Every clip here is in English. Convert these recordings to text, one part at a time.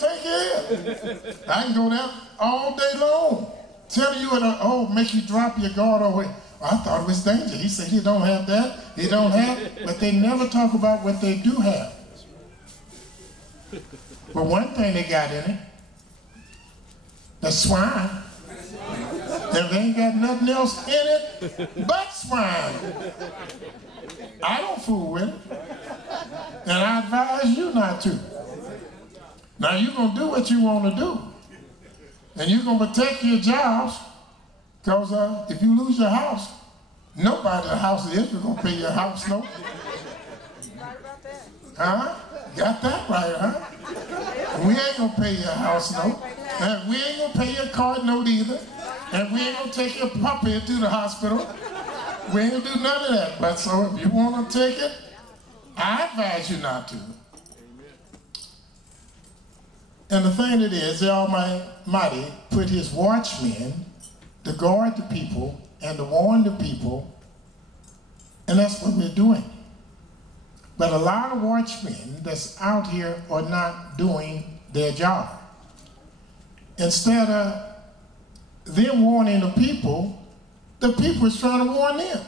take it. I can go there all day long. Telling you, make you drop your guard away. I thought it was danger. He said he don't have that. He don't have, but they never talk about what they do have. But one thing they got in it, the swine. And they ain't got nothing else in it but swine. I don't fool with it. And I advise you not to. Now you're going to do what you want to do. And you're going to protect your jobs. Because if you lose your house, nobody in the house of Israel is going to pay your house note. Right about that. Huh? Got that right, huh? We ain't going to pay your house note. And we ain't going to pay your car note either. And we ain't going to take your puppy to the hospital. We ain't going to do none of that. But so if you want to take it, I advise you not to. And the thing it is, the Almighty put his watchmen to guard the people and to warn the people, and that's what we're doing. But a lot of watchmen that's out here are not doing their job. Instead of them warning the people is trying to warn them.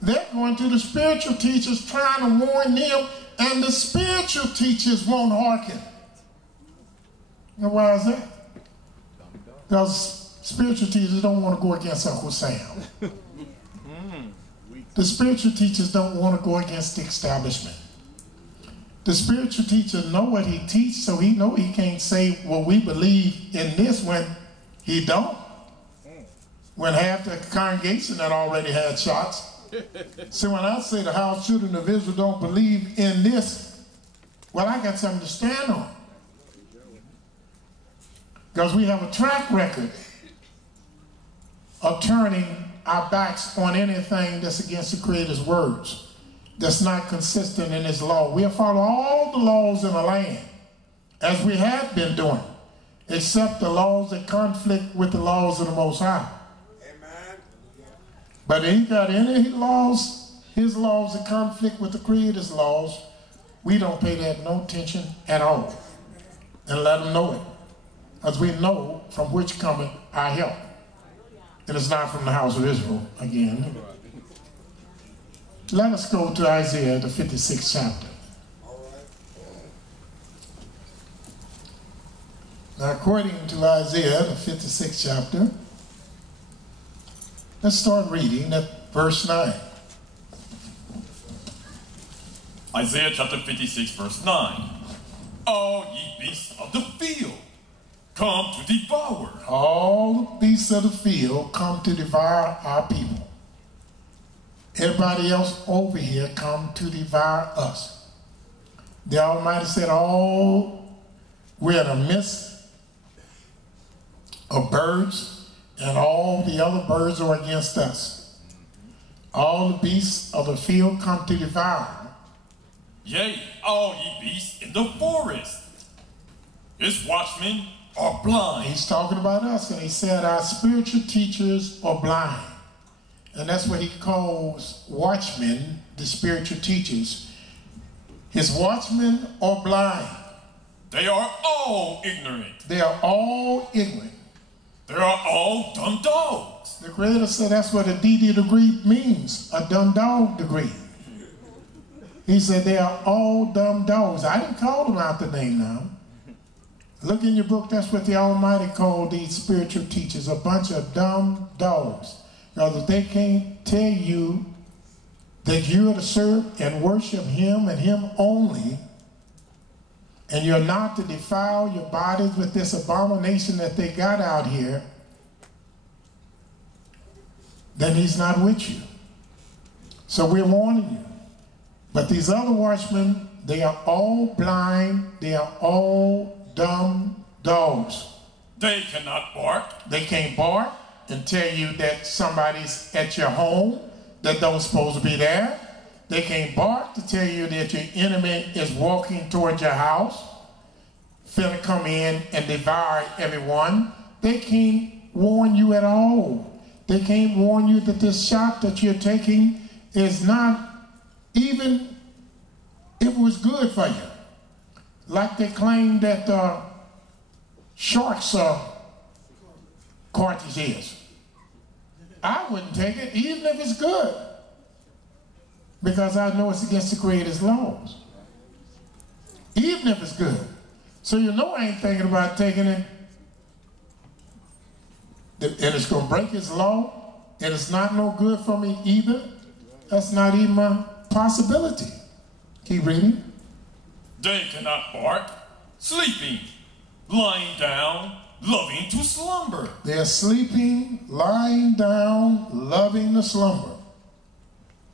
They're going to the spiritual teachers trying to warn them, and the spiritual teachers won't hearken. And why is that? Because spiritual teachers don't want to go against Uncle Sam. The spiritual teachers don't want to go against the establishment. The spiritual teacher know what he teaches, so he know he can't say, well, we believe in this when he don't. When half the congregation had already had shots. So when I say the house children of Israel don't believe in this, well, I got something to stand on. Because we have a track record of turning our backs on anything that's against the Creator's words, that's not consistent in his law. We'll follow all the laws in the land, as we have been doing, except the laws that conflict with the laws of the Most High. Amen. But if he got any laws, his laws that conflict with the Creator's laws, we don't pay that no attention at all. And let them know it. As we know from which cometh our help. It is not from the house of Israel again. Let us go to Isaiah, the 56th chapter. Now, according to Isaiah, the 56th chapter, let's start reading at verse 9. Isaiah chapter 56, verse 9. All ye beasts of the field, come to devour. All the beasts of the field come to devour our people. Everybody else over here come to devour us. The Almighty said, we're in the midst of birds, and all the other birds are against us. All the beasts of the field come to devour. Yea, all ye beasts in the forest. His watchmen are blind. He's talking about us, and he said our spiritual teachers are blind. And that's what he calls watchmen, the spiritual teachers. His watchmen are blind. They are all ignorant. They are all ignorant. They are all dumb dogs. The Creator said that's what a DD degree means, a dumb dog degree. He said they are all dumb dogs. I didn't call them out the name now. Look in your book, that's what the Almighty called these spiritual teachers, a bunch of dumb dogs. Because if they can't tell you that you are to serve and worship him and him only, and you're not to defile your bodies with this abomination that they got out here, then he's not with you. So we're warning you. But these other watchmen, they are all blind, they are all dumb dogs. They cannot bark. They can't bark and tell you that somebody's at your home that don't supposed to be there. They can't bark to tell you that your enemy is walking toward your house, finna come in and devour everyone. They can't warn you at all. They can't warn you that this shot that you're taking is not even, if it was good for you. like they claim that sharks cartridge is. I wouldn't take it, even if it's good, because I know it's against the Creator's laws. Even if it's good. So you know I ain't thinking about taking it, and it's going to break His law, and it's not no good for me either. That's not even a possibility. Keep reading. They cannot bark, sleeping, lying down, loving to slumber. They're sleeping, lying down, loving to slumber.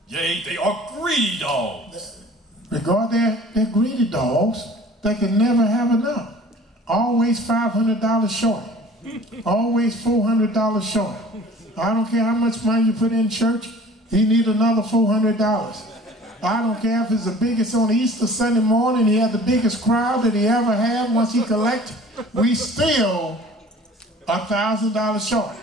Yea, they are greedy dogs. Regard they're greedy dogs. They can never have enough. Always $500 short. Always $400 short. I don't care how much money you put in church, he need another $400. I don't care if it's the biggest on Easter Sunday morning, he had the biggest crowd that he ever had once he collected. We still $1,000 short.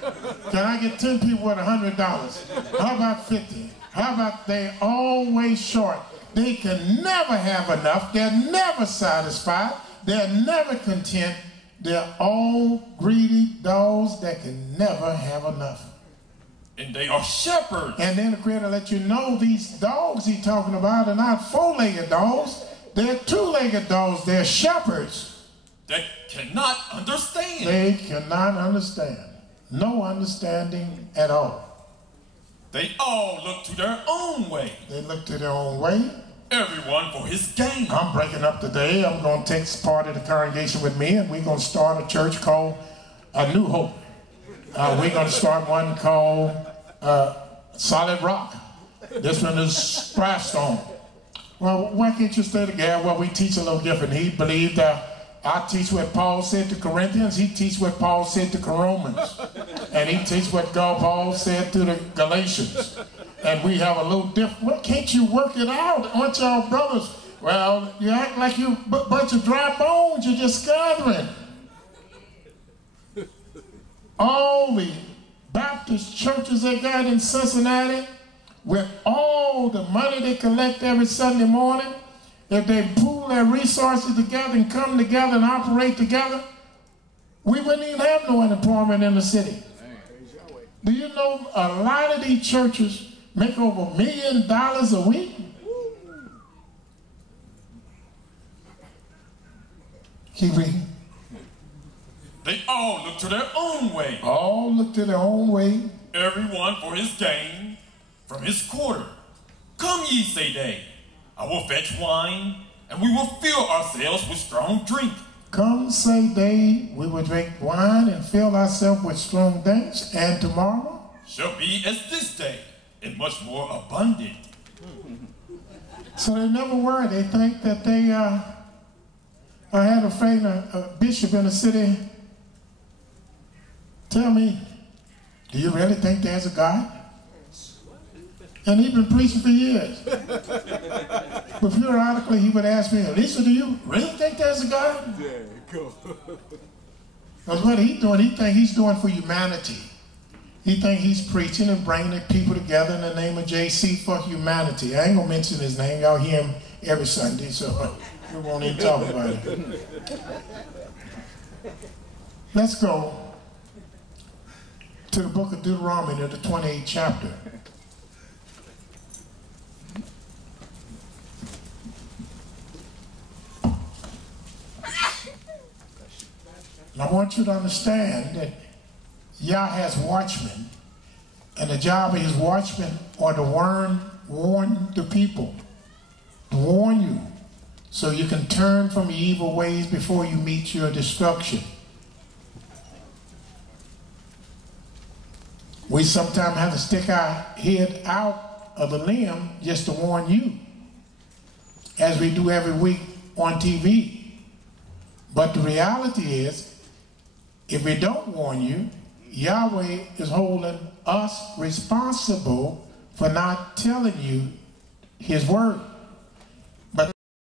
Can I get 10 people with $100? How about 50? How about they always short? They can never have enough. They're never satisfied. They're never content. They're all greedy dogs that can never have enough. And they are shepherds. And then the Creator let you know these dogs he's talking about are not four-legged dogs. They're two-legged dogs. They're shepherds. They cannot understand. They cannot understand. No understanding at all. They all look to their own way. They look to their own way. Everyone for his gain. I'm breaking up today. I'm going to take part of the congregation with me, and we're going to start a church called A New Hope. We're going to start one called Solid Rock. This one is Stone. Well, why can't you stay together? Well, we teach a little different. He believed I teach what Paul said to Corinthians. He teach what Paul said to Romans. And he teach what Paul said to the Galatians. And we have a little different. What can't you work it out? Aren't y'all brothers? Well, you act like you a bunch of dry bones. You're just gathering. All the Baptist churches they got in Cincinnati, with all the money they collect every Sunday morning, if they pool their resources together and come together and operate together, we wouldn't even have no unemployment in the city. Do you know a lot of these churches make over $1 million a week? Keep reading. They all look to their own way. All look to their own way. Everyone for his gain from his quarter. Come ye, say they. I will fetch wine, and we will fill ourselves with strong drink. Come, say they, we will drink wine and fill ourselves with strong drinks, and tomorrow shall be as this day, and much more abundant. So they never worry. They think that they, I had a friend, a bishop in the city, tell me, do you really think there's a God? And he's been preaching for years. But periodically he would ask me, Elesha, do you really think there's a God? Yeah, cool. Because what he's doing, he thinks he's doing for humanity. He thinks he's preaching and bringing the people together in the name of JC for humanity. I ain't going to mention his name. Y'all hear him every Sunday, so we won't even talk about it. Let's go to the book of Deuteronomy, the 28th chapter. And I want you to understand that YAH has watchmen, and the job of his watchmen are to warn the people, to warn you, so you can turn from your evil ways before you meet your destruction. We sometimes have to stick our head out of the limb just to warn you, as we do every week on TV. But the reality is, if we don't warn you, Yahweh is holding us responsible for not telling you his word.